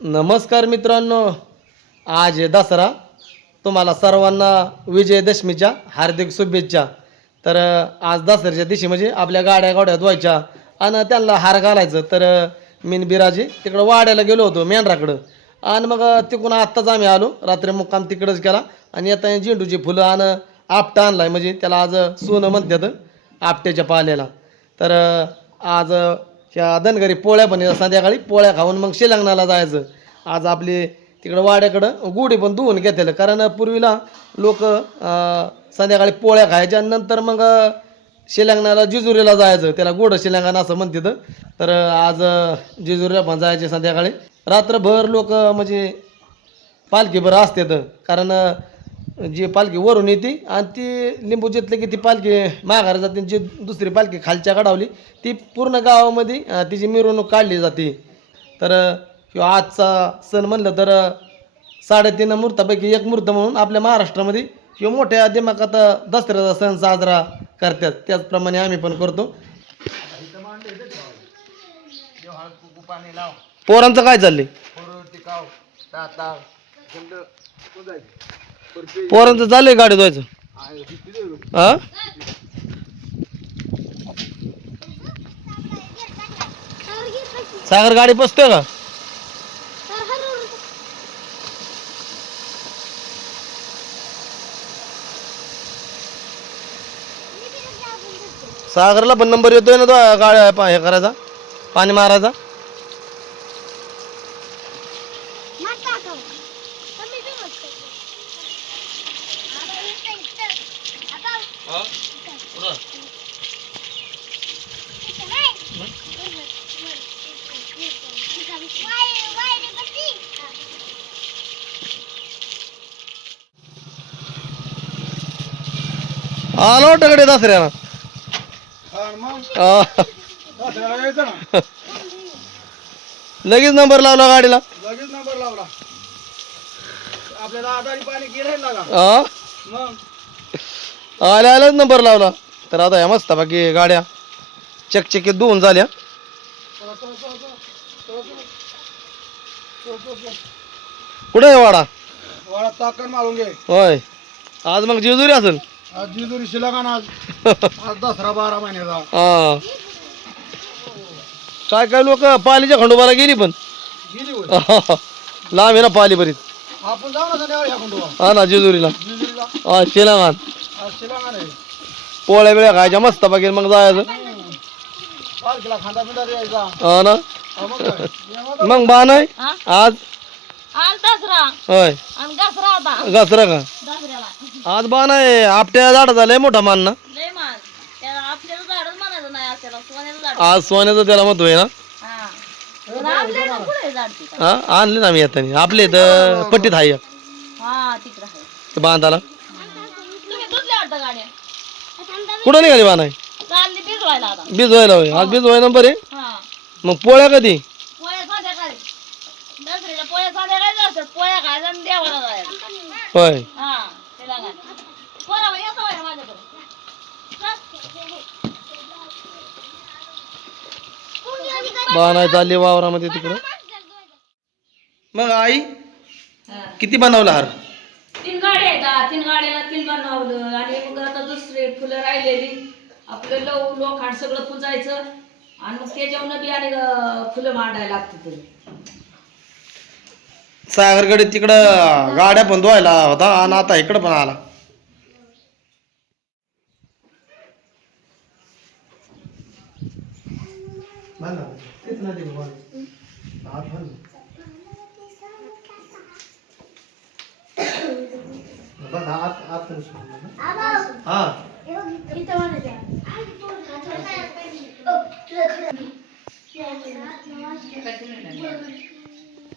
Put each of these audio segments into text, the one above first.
नमस्कार मित्रांनो आज आहे दसरा. तुम्हाला सर्वांना विजयदशमीच्या हार्दिक शुभेच्छा. तर आज दसऱ्याच्या दिवशी म्हणजे आपल्या गाड्या गाड्या धुवायच्या आणि त्यांना हार घालायचं. तर अं, मी बिराजी तिकडं वाड्याला गेलो होतो मेंढराकडं. आणि मग तिकडून आत्ताच आम्ही आलो. रात्री मुक्काम तिकडंच केला. आणि येताना झेंडूची फुलं आणि आपटा आणलाय. म्हणजे त्याला आज सोनं म्हणतात आपट्याच्या पाल्याला. तर आज ह्या धनगरी पोळ्या पण संध्याकाळी पोळ्या खाऊन मग शिलंगणाला जायचं. आज आपली तिकडं वाड्याकडं गुढी पण धुवून घेतलेलं. कारण पूर्वीला लोक संध्याकाळी पोळ्या खायच्या नंतर मग अं, शिलंगणाला जिजुरीला जायचं. त्याला गोड शिलंगण असं म्हणतात. तर आज जिजुरीला पण जायचे संध्याकाळी. रात्रभर लोक म्हणजे पालखीभर असतात. कारण जी पालखी वरून येते आणि ती लिंबू जितलं की ती पालखी माघार जाते जी दुसरी पालखी खालच्या काढावली ती पूर्ण गावामध्ये तिची मिरवणूक काढली जाते. तर किंवा आजचा सण म्हणलं तर साडेतीन मूर्तापैकी एक मूर्त म्हणून आपल्या महाराष्ट्रामध्ये किंवा मोठ्या दिमागात दसऱ्याचा सण साजरा करतात. त्याचप्रमाणे आम्ही पण करतो. पोरांचं काय चाललंय? पोरांचं चाललंय गाडी धुवायचं. हा? सागर गाडी बसतोय का? सागरला पण नंबर येतोय ना तो गाड्या हे करायचा पाणी मारायचा? आलो वाटतं दसऱ्याला हा. लगेच नंबर लावला गाडीला. लगेच नंबर लावला. आपल्याला आधारी पाणी गेलंय लागा हा. मग? आल्या आल्याच नंबर लावला. तर आता या मस्त बाकी गाड्या चकचकीत धुवून झाल्या. कुठे आहे वाडा? वाडा ताकद मारून घे. होय. आज मग जेजुरी असेल. आज जिजुरी शिलागान आज आज दसरा बारा महिन्याचा हा. काय काय लोक पालीच्या खंडोबाला गेली पण. गेली होय. लांब आहे ना पाली बरीच. आपण जाऊ ना संध्याकाळी ह्या खंडोबा हा ना जेजुरीला जिजुरीला हा शिलांगान आज पोळ्या बिळ्या खायच्या मस्त बाकी मग जायचं. पालखीला खांदा पिंडा द्यायचा. हा ना. हा मग काय? ये मग. मग बाण आहे हा? आज होय. घसरा का? आज बाण आहे आपट्या झाड झालंय मोठा मान ना. लय झाडच आज सोन्याचं त्याला महत्त्व आहे ना? हा. आणले ना मी येताना आपले तर पट्टीत आहे. हा बांधाला. कुठं निघाली बाण आहे भिजवायला आता. होय. आज नंबर आहे हा. मग पोळ्या कधी पोळ्या संध्याकाळी दसऱ्याच्या पोळ्या संध्याकाळी असतात पोळ्या खायला आणि देवाला जायला होय. हा त्याला काय पोरा येतो बाहेर माझ्याकडे. बाण आहे चालली वावरामध्ये तिकडं. मग आई किती बनवला हार? तीन गाड्या आहेत हा. तीन गाड्याला तीन बनवलं. आणि मग आता दुसरे फुलं राहिलेली. आपलं लव लोखंड सगळं पुजायचं. आणि मग त्याच्यावर बी आणि अं, फुलं मांडायला लागते ते. सागरकडे तिकडं गाड्या पण धुवायला होता आणि आता इकडं पण आला. हा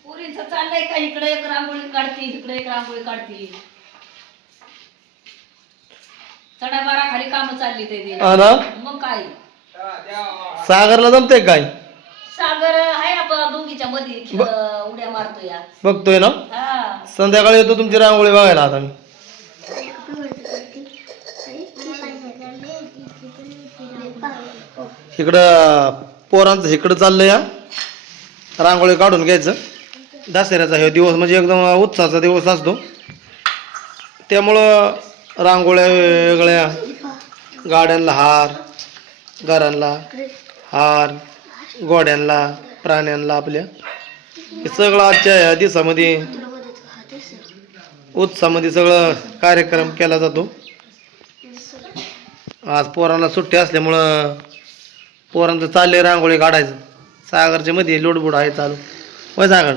पुरीचं चाललंय का? इकडे एक रांगोळी काढते इकडे एक रांगोळी काढते चढा बारा खाली काम चालली ते. हा ना? मग काय? सागरला जमते काय? सागर आहे आपण दोघीच्या मध्ये उड्या मारतो या. बघतोय ना? हा. संध्याकाळी येतो तुमची रांगोळी बघायला आता मी. इकडं पोरांचं इकडं चाललंय या रांगोळी काढून घ्यायचं. दसऱ्याचा हे दिवस म्हणजे एकदम उत्साहाचा दिवस असतो. त्यामुळं रांगोळ्या वेगळ्या गाड्यांना हार घरांना हार गोड्यांना प्राण्यांना आपल्या. हे सगळं आजच्या ह्या दिवसामध्ये उत्साहामध्ये सगळं कार्यक्रम केला जातो. आज पोरांना सुट्टी असल्यामुळं पोरांचं चालले रांगोळी काढायचं. सागरच्या मध्ये लोडबुड आहे चालू. वय सागर?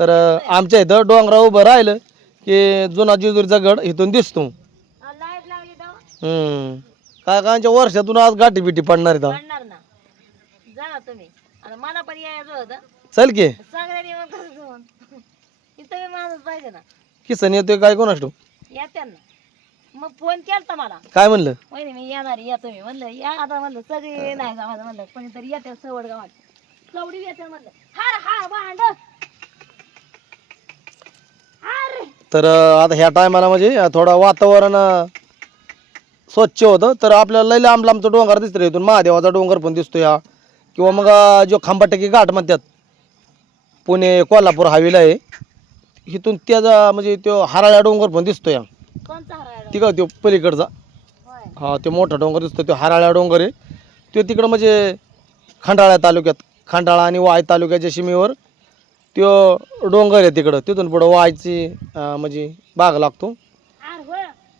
तर आमच्या इथं डोंगरावर उभं राहिलं की जुना जेजुरीचा गड इथून दिसतो. काय कांच्या वर्षातून आज गाठी बिटी पडणार इथं मला पण चल की. किसन येतोय काय कोण असतो मग फोन केलता मला. काय म्हणलं? वहिनी मी येणार या तुम्ही. म्हणलं या आता म्हणलं सगळे नाही जा म्हणलं. कोणीतरी येते सवड गावात कवडी येते म्हणलं. हार हा भांड हार तर आता ह्या टायमाला म्हणजे थोडं वातावरण स्वच्छ होतं. तर आपल्याला लय लांब लांबचं डोंगर दिसतं इथून. महादेवाचा डोंगर पण दिसतो या किंवा मग जो खांबाटकी घाट म्हणतात पुणे कोल्हापूर हायवेला आहे. इथून त्याचा म्हणजे तो हराळ्या डोंगर पण दिसतो या हार ती पलीकडचा. हा ते मोठा डोंगर दिसतो तो हराळ्या डोंगर आहे. तो तिकडं म्हणजे खंडाळा तालुक्यात खंडाळा आणि वाय तालुक्याच्या सीमेवर तो डोंगर आहे तिकडं तिथून पुढं वायची म्हणजे बाग लागतो.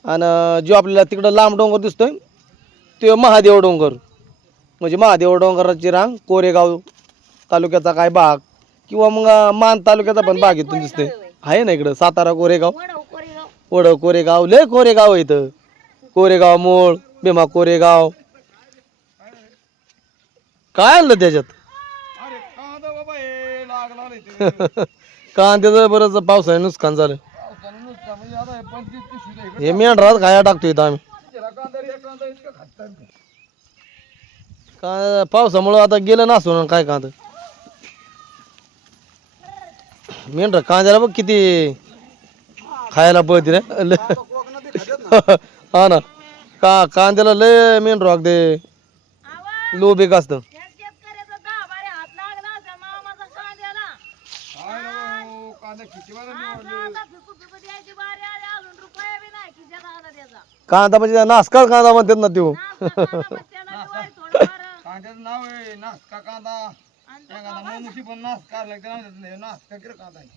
आणि जो आपल्याला तिकडं लांब डोंगर दिसतोय तो महादेव डोंगर. म्हणजे महादेव डोंगराची रांग कोरेगाव तालुक्याचा काय भाग किंवा मग मान तालुक्याचा पण भाग इथून दिसतोय. आहे ना इकडं सातारा कोरेगाव. वड कोरेगाव लय कोरेगाव आहे इथं. कोरेगाव मोळ भीमा कोरेगाव. काय आणलं त्याच्यात अरे कांदा बाबा हे लागला रे ते. कांद्याचं बरंच पावसाने नुकसान झालं. हे मेंढरात खाया टाकतो इथं आम्ही. का काय पावसामुळं आता गेलं नसून काय कांद? मेंढर कांद्याला बघ किती खायला पळते रे. लय- हा ना. का कांद्याला लय मेंढर अगदी लोबिक असतं शेतकऱ्याचा दहा बारे हात लागला असेल मामाचा कांद्याला काय राव, कांदा खिचवायला निवडले. आता फिकू फिकू द्यायची बारी आली अजून रुपया बी नाही खिशात आला त्याचा कांदा म्हणजे नासकाच कांदा म्हणतात ना त्यो. कांद्याचं नाव आहे नासका कांदा. त्या कांदा. पण नाही, नासका कांदा आहे.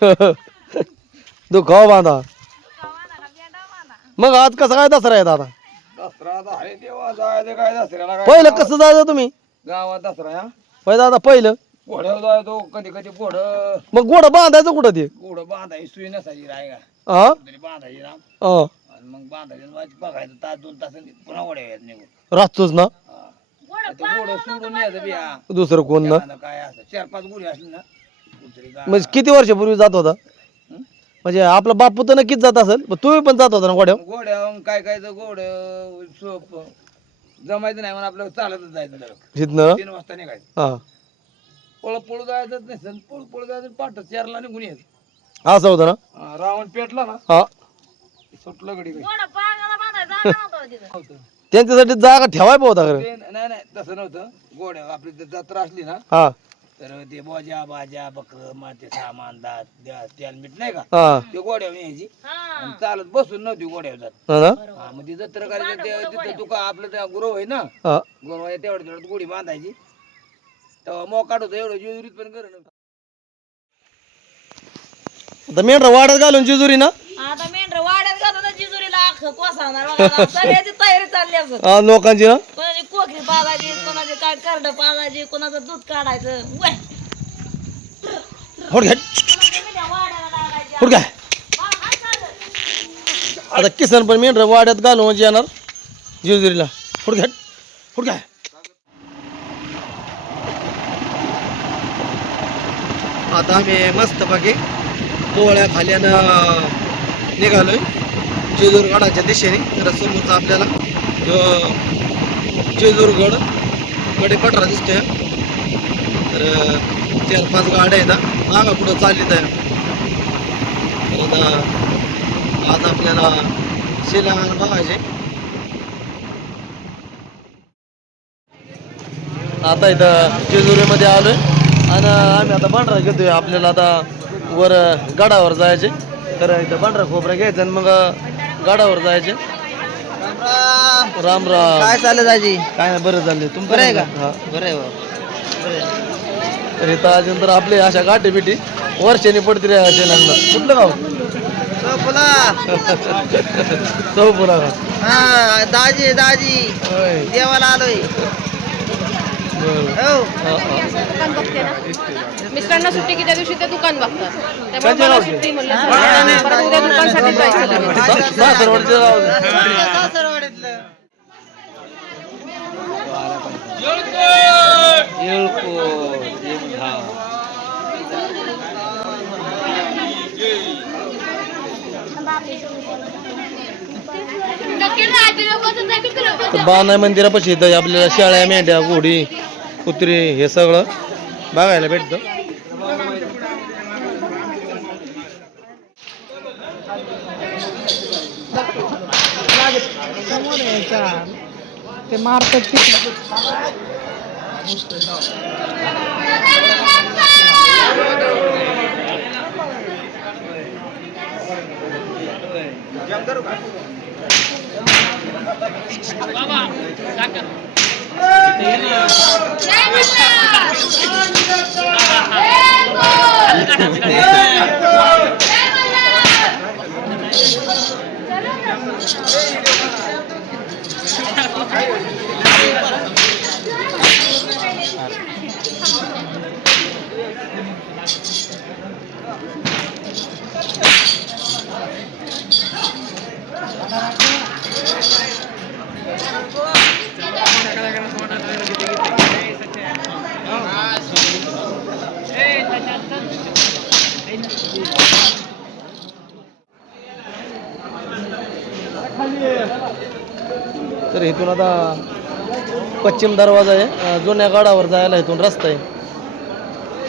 बांधा. दुखाव बांधा. मग आज कसं काय दसरा येत आता दसरा आता आहे जायचं काय दसऱ्याला काय पहिलं कसं जायचं तुम्ही? गावात दसरा हा? पहिलं आता पहिलं. घोड्यावर जायचो कधी कधी घोडं. मग गोड बांधायचं कुठं ते? घोडं बांधायची सुई नसायची राय का हा तरी बांधायची ना हा. आणि मग बांधायची आणि वाच बघायचं. तास दोन तास पुन्हा वड्या येत निघून. रातचोच ना? हा. ते घोडं सोडून यायचं बिया दुसरं कोण ना? एखादं काय असं चार पाच गुढी असली ना म्हणजे किती वर्षापूर्वी जात होता? हं? म्हणजे आपला बापू तर नक्कीच जात असेल पण तुम्ही पण जात होता ना गोड्या घोड्यावर काय काय घोड सोप जमायचं नाही म्हणून आपल्याला चालतच जायचं तिथनं तीन वाजता निघायचं. हा. पळ पळू जायचंच नाही सण पळू पळू जायचं पाठ चारला निघून यायचं. असं होतं ना? रावण पेटला ना हा. सुटलं गडी गोडं पागाला बांधायचं आलं नव्हतं तिथं. नव्हतं. त्यांच्यासाठी जागा ठेवाय पाहता खरं. ते नाही नाही तसं नव्हतं. घोड्या आपली जर जत्रा असली ना हा. तर ते बोजा बाजा बकर माते सामान दात द्या- तेल मीठ नाही का? हा. ते घोड्यावर यायची हा. आणि चालत बसून नव्हती घोड्यावर जात. हा ना? हा मग ती जत्रा करायची ते- तिथं तुका आपलं त्या गुरु आहे ना? हा. गुरु आहे तेवढ्या तेवढ्यात गोडी बांधायची. तेव्हा मोकाट होतं एवढं जेजुरीत पण कर आता मेंढरा वाड्यात घालून जिजुरी ना? आता मेंढर वाड्यात घालून ना जिजुरीला अख्खं कोसावणार बघा सगळ्याची तयारी चालली असत लोकांची ना? कोणाची कोकरी पाजायची कोणाचे काय करड पाजायची कोणाचं दूध काढायचं. वय. होड घ्या. कोणाच्या वाड्याला लागायच्या. होड घ्या. हा, हा, चालेल. आता किसन पण मेंढरा वाड्यात घालून म्हणजे येणार जिजुरीला. होड घ्या. घ्या. आता आम्ही मस्त बाकी गोवळ्या खाल्यानं निघालोय. चिजूरगडाच्या दिशेने तर समोरचा आपल्याला चेजूरगडकडे पठार दिसतोय. तर चार पाच गाड्या आहेत मागा पुढं चालली तर आज आपल्याला शिलाहार बघायचे. आता इथं जेजुरीमध्ये आलोय. आणि आम्ही आता पांढरा घेतोय. आपल्याला आता वर गडावर जायचे. तर इथं पांढरा खोबरा घ्यायचा आणि मग गडावर जायचे. राम राम. काय चाललं दाजी? काय नाही बरं चाललंय. तुम बरं आहे का? हा. बरं आहे तर इथं अजून तर आपले अशा गाठी बिटी वर्षाने पडते रे असे लागणार कुठलं गाव? बोला चौपुरा गाव हा दाजी दाजी. देवाला आलोय. बरं. दुकान बघते ना मिस्टरांना सुट्टी की त्या दिवशी ते दुकान बघतात त्यामुळे मला? सुट्टी म्हणलं परत उद्या दुकानसाठी जायचं मंदिरापाशी आपल्याला शाळ्या मेंढ्या घोडी कुत्री हे सगळं बघायला भेटतं. ते मारतात तर इथून आता पश्चिम दरवाजा आहे. जुन्या गडावर जायला इथून रस्ता आहे.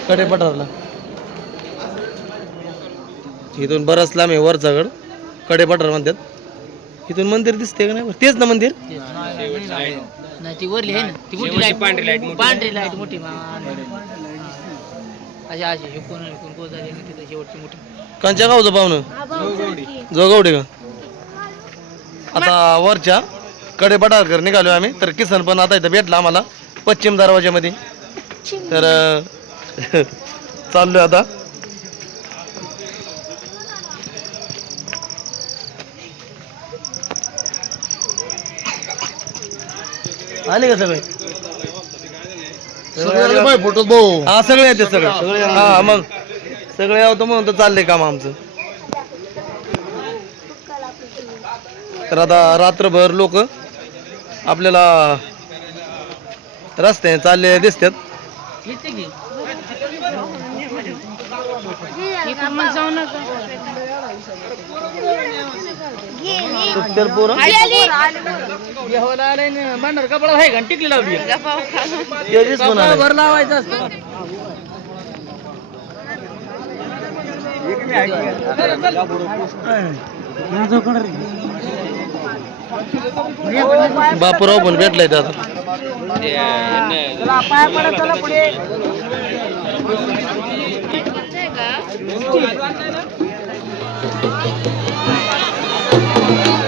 कडे पठारला इथून बराच लांब आहे वरचा गड. कडे पठार म्हणतात. इथून मंदिर दिसते का नाही? तेच ना मंदिर? नाही ती वरली आहे ना. ती मोठी लाइट पांढरी लाइट पांढरी लाइट मोठी अशा अशी हे कोण कोण कोण झाली तिथे शेवटची मोठी. कांच्या गावचं पाहुणं. जोगवडे. का. आता वरच्या कडे पठारकर निघालो आम्ही. तर किसन पण आता इथं भेटला आम्हाला पश्चिम दरवाजामध्ये तर अं, चाललोय आता. आले का सगळे? हा सगळे येते सगळे. हा मग. सगळे यावं तर म्हणून तर चाललंय काम आमचं. तर आता रात्रभर लोक आपल्याला रस्त्याने चालले दिसतात भांडार कपडा आहे का टिकली लावली. भर लावायचं असतं बापूराव पण भेटलाय आता चढाने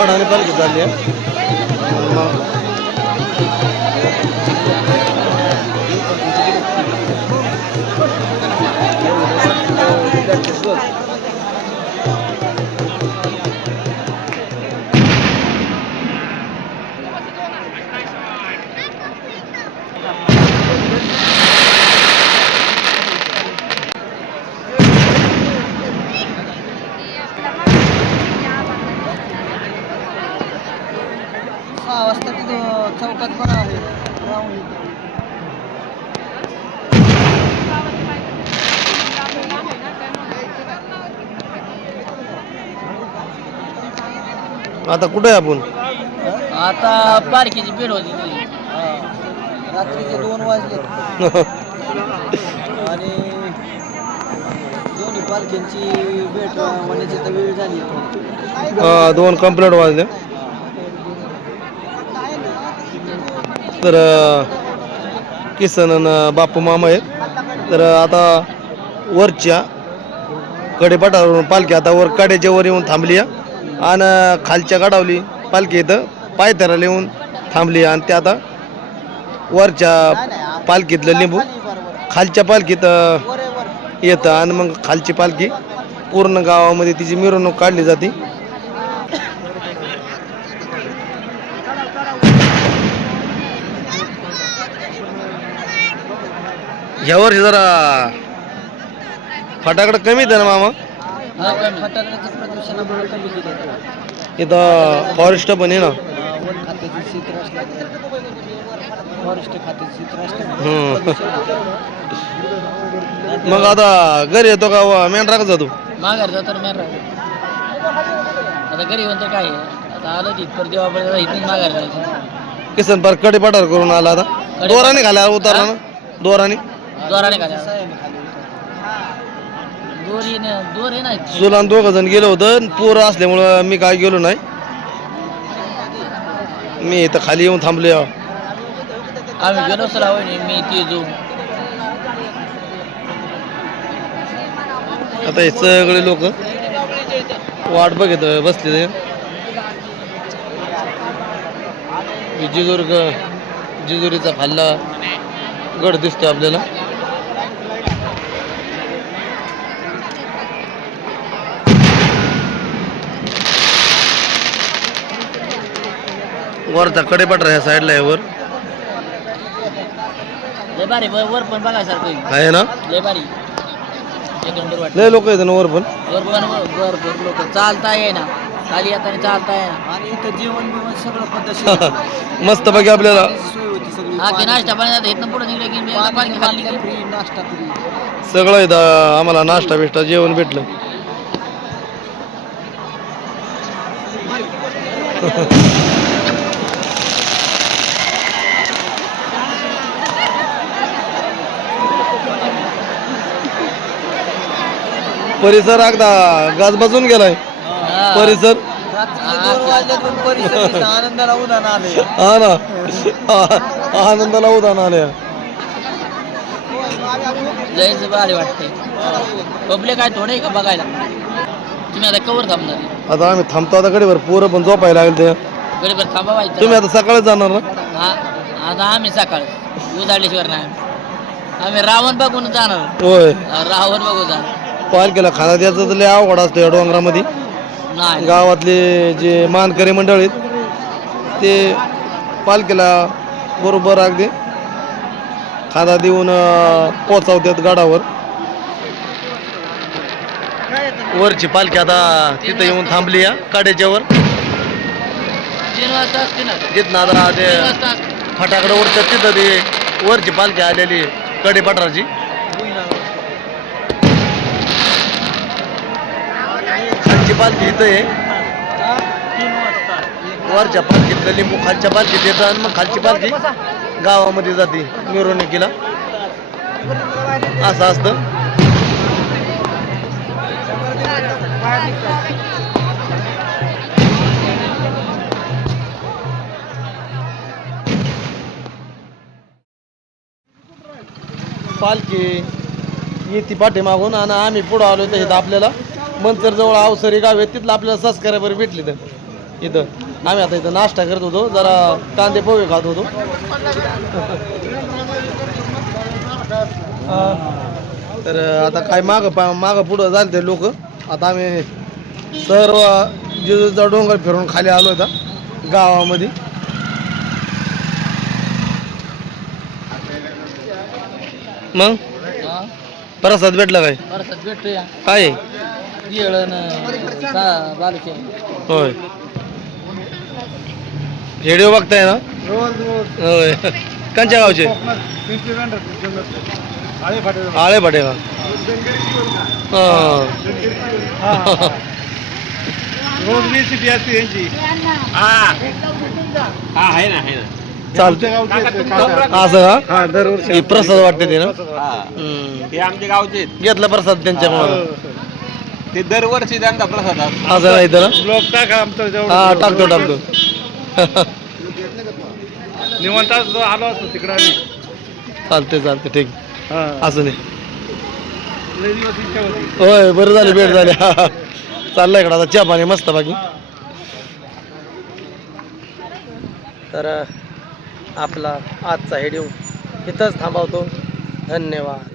पालखी चालली आहे मग आता कुठे आपण? आता पारखीची भेट होती तुझी रात्रीचे दोन वाजले. आणि दोन्ही पालख्यांची भेट होण्याची तर वेळ झाली हा, दोन कंप्लेंट वाजले. तर अं, किसन आणि बापू मामा आहेत. तर आता वरच्या कडेपटावरून पालखी आता वर कड्याच्या वर येऊन थांबली आहे. आणि खालच्या गडावली पालखी इथं पायथ्याला येऊन थांबली आणि ते आता वरच्या पालखीतलं लिंबू खालच्या पालखीत येतं आणि मग खालची पालखी पूर्ण गावामध्ये तिची मिरवणूक काढली जाते. ह्या वर्षी जरा फटाकडे कमी आहे ना मामा. फटाकड्याचं प्रदूषणामुळे कमी केलं इथं फॉरेस्ट पण आहे ना. वन खात्याची क्षेत्र असल्यामुळे फॉरेस्ट खात्याची क्षेत्र हम्म. असल्यामुळे मग आता घरी येतो का मेन राखत जातो? माघार जातो मेन आता घरी म्हणतो काय आहे? आता आलो तिथपर जेव्हा इथून माघार जायचं किसन पार्ककडे पठार करून आला आता. दोराने खाला उतरला ना? दोराने? दोराने का ना सुलान दोघ जण गेलो होतं पोरं असल्यामुळं मी काय गेलो नाही. मी इथं खाली येऊन थांबले आम्ही गेलो सर मी ती जो. आता हे सगळे लोक वाट बघत बसले जिजूर्ग जिजुरीचा खाल्ला गड दिसतो आपल्याला. वरचा कडेपट ह्या साईडला आहे वर लय भारी वर वर पण बघायसारखं आहे. आहे ना? लय भारी. एक नंबर वाटत. लय लोक आहेत ना वर पण? वर वर वर लोक. चालता येईना. खाली येताना चालता येईना. आणि इथं जेवण बिवण सगळं पद्धतशीर मस्त पैकी आपल्याला सोय होती सगळी. हा की नाश्ता इथनं पुढे निघलं की मी फ्री नाश्ता फ्री. सगळं इथं आम्हाला नाश्ता बिष्टा जेवण भेटलं. परिसर अगदा गाज बजून गेलाय. परिसर. आनंदाला उदाहरण आले हा ना. आ- आनंदाला उदाहरण आल्या. लयच भारी वाटतंय. पब्लिक थोडे का बघायला? तुम्ही आता कवर थांबणार? आता आम्ही थांबतो आता गडीवर पोरं पण झोपायला लागले ते. गडीभर तुम्ही आता सकाळीच जाणार ना? हा आता आम्ही सकाळ उजाडल्याशिवाय नाही आम्ही रावण बघून जाणार. होय. रावण बघू जाणार. पालखीला खाना द्यायचं तर लय अवघड असतं या डोंगरामध्ये. नाही. गावातले जे मानकरी मंडळ आहेत ते पालखीला बरोबर अगदी खादा देऊन अं, पोचावतात गडावर. वरची पालखी आता तिथं येऊन थांबली या काड्याच्यावर तीन वाजता असते ना. तिथं आता ते तीन वाजता असते. फटाकडं उडतात तिथं ते वरची पालखी आलेली कडे पठाराची. पालखी इथं आहे वरच्या पालखीतलं लिंबू खालच्या पालखीत येतं आणि मग खालची पालखी गावामध्ये जाते मिरवणुकीला. असं असतं. पालखी येते पाठीमागून आणि आम्ही पुढं आलो तर आपल्याला. मंचर जवळ अवसरी गाव आहे तिथलं आपल्याला सबस्क्रायबर भेटले तर. इथं. आम्ही आता इथं नाश्ता करत होतो जरा कांदे पोहे खात होतो. तर आता काय मागं पा मागं पुढं झाले ते लोक. आता आम्ही सर्व जिजूचा डोंगर फिरून खाली आलो होता गावामध्ये. मग. प्रसाद भेटला काय? काय? आहे? होय. व्हिडिओ बघताय ना? रोज रोज. होय. कंच्या गावचे. आळे फाटे का असते यांची. चालते असं का? हा दरवर्षी हे प्रसाद वाटते ते ना. हे. आमच्या गावचे घेतला प्रसाद त्यांच्याकडून ते दरवर्षी त्यांचा प्रसाद असतो. असं नाही तर ना? ब्लॉक टाका आमचं जेवढं हा टाकतो टाकतो. निवांत असतो, आलो असतो तिकडे आम्ही. चालते चालते ठीक. हा. असं नाही. लय दिवस इच्छा होती. होय बरं झाली भेट झाली. चाललंय इकडं आता चहा पाणी मस्त बाकी. तर आपला आजचा व्हिडिओ इथंच थांबवतो. धन्यवाद.